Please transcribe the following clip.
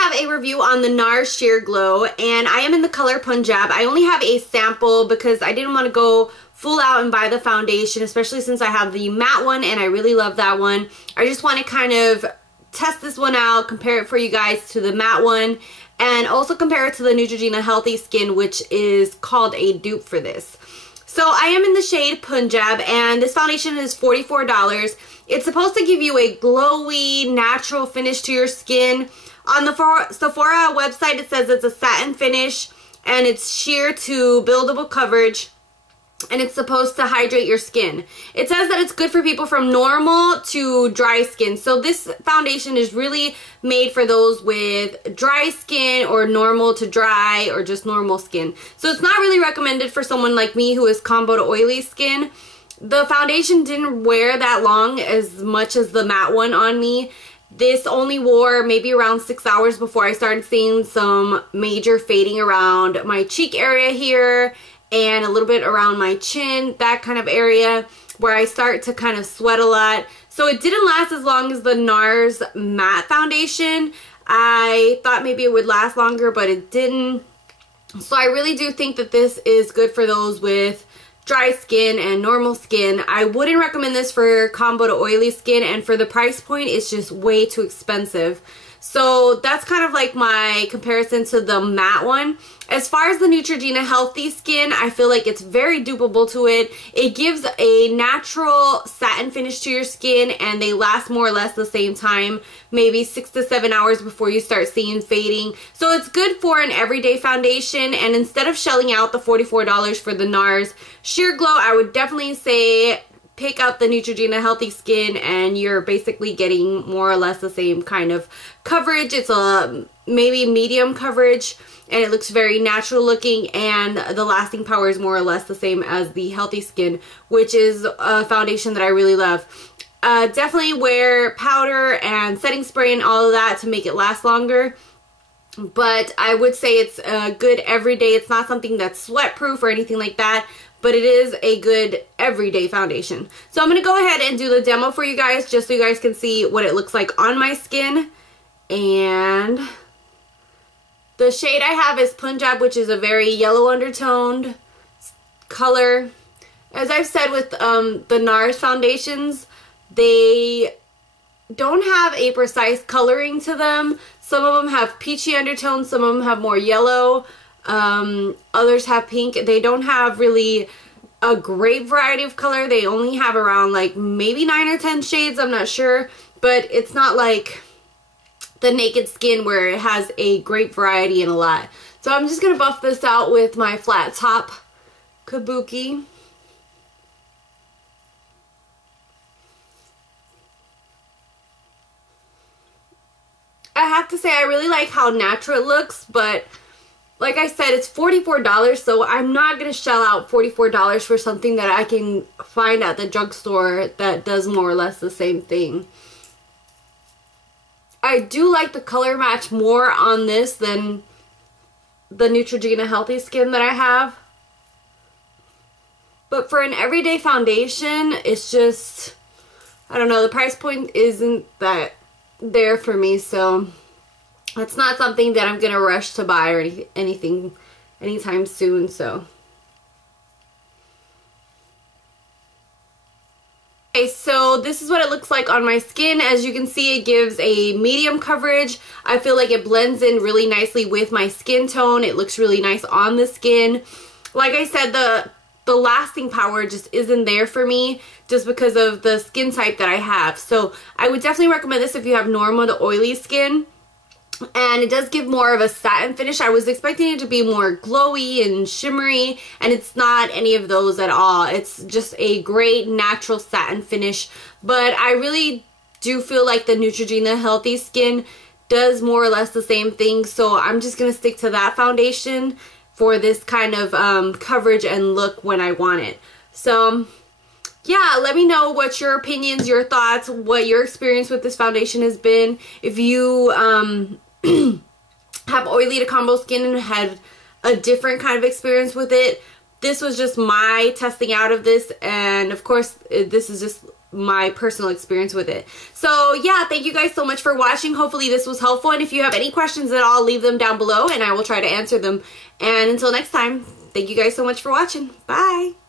have a review on the Nars Sheer Glow, and I am in the color Punjab. I only have a sample because I didn't want to go full out and buy the foundation, especially since I have the matte one and I really love that one. I just want to kind of test this one out, compare it for you guys to the matte one, and also compare it to the Neutrogena Healthy Skin, which is called a dupe for this. So I am in the shade Punjab, and this foundation is $44. It's supposed to give you a glowy, natural finish to your skin. On the Sephora website, it says it's a satin finish, and it's sheer to buildable coverage, and it's supposed to hydrate your skin. It says that it's good for people from normal to dry skin. So this foundation is really made for those with dry skin or normal to dry or just normal skin. So it's not really recommended for someone like me who is combo to oily skin. The foundation didn't wear that long as much as the matte one on me. This only wore maybe around 6 hours before I started seeing some major fading around my cheek area here and a little bit around my chin, that kind of area where I start to kind of sweat a lot. So it didn't last as long as the Nars matte foundation. I thought maybe it would last longer, but it didn't. So I really do think that this is good for those with dry skin and normal skin. I wouldn't recommend this for combo to oily skin, and for the price point, it's just way too expensive. So that's kind of like my comparison to the matte one. As far as the Neutrogena Healthy Skin, I feel like it's very dupeable to it. It gives a natural satin finish to your skin, and they last more or less the same time, maybe 6 to 7 hours before you start seeing fading. So it's good for an everyday foundation, and instead of shelling out the $44 for the Nars Sheer Glow, I would definitely say pick up the Neutrogena Healthy Skin, and you're basically getting more or less the same kind of coverage. It's a maybe medium coverage, and it looks very natural looking, and the lasting power is more or less the same as the Healthy Skin, which is a foundation that I really love. Definitely wear powder and setting spray and all of that to make it last longer. But I would say it's good every day. It's not something that's sweat proof or anything like that, but it is a good everyday foundation. So I'm going to go ahead and do the demo for you guys just so you guys can see what it looks like on my skin. And the shade I have is Punjab, which is a very yellow undertoned color. As I've said with the Nars foundations, they don't have a precise coloring to them. Some of them have peachy undertones, some of them have more yellow. Others have pink. They don't have really a great variety of color. They only have around like maybe 9 or 10 shades, I'm not sure, but it's not like the Naked Skin where it has a great variety and a lot. So I'm just gonna buff this out with my flat top kabuki. I have to say I really like how natural it looks, but like I said, it's $44, so I'm not going to shell out $44 for something that I can find at the drugstore that does more or less the same thing. I do like the color match more on this than the Neutrogena Healthy Skin that I have. But for an everyday foundation, it's just, I don't know, the price point isn't that there for me, so it's not something that I'm gonna rush to buy or anything anytime soon. So okay, so this is what it looks like on my skin. As you can see, it gives a medium coverage. I feel like it blends in really nicely with my skin tone. It looks really nice on the skin. Like I said, the lasting power just isn't there for me just because of the skin type that I have. So I would definitely recommend this if you have normal to oily skin. And it does give more of a satin finish. I was expecting it to be more glowy and shimmery, and it's not any of those at all. It's just a great natural satin finish. But I really do feel like the Neutrogena Healthy Skin does more or less the same thing. So I'm just going to stick to that foundation for this kind of coverage and look when I want it. So yeah, let me know what your opinions, your thoughts, what your experience with this foundation has been. If you have oily to combo skin and had a different kind of experience with it, this was just my testing out of this, and of course this is just my personal experience with it. So yeah, thank you guys so much for watching. Hopefully this was helpful, and if you have any questions at all, leave them down below and I will try to answer them. And until next time, thank you guys so much for watching. Bye.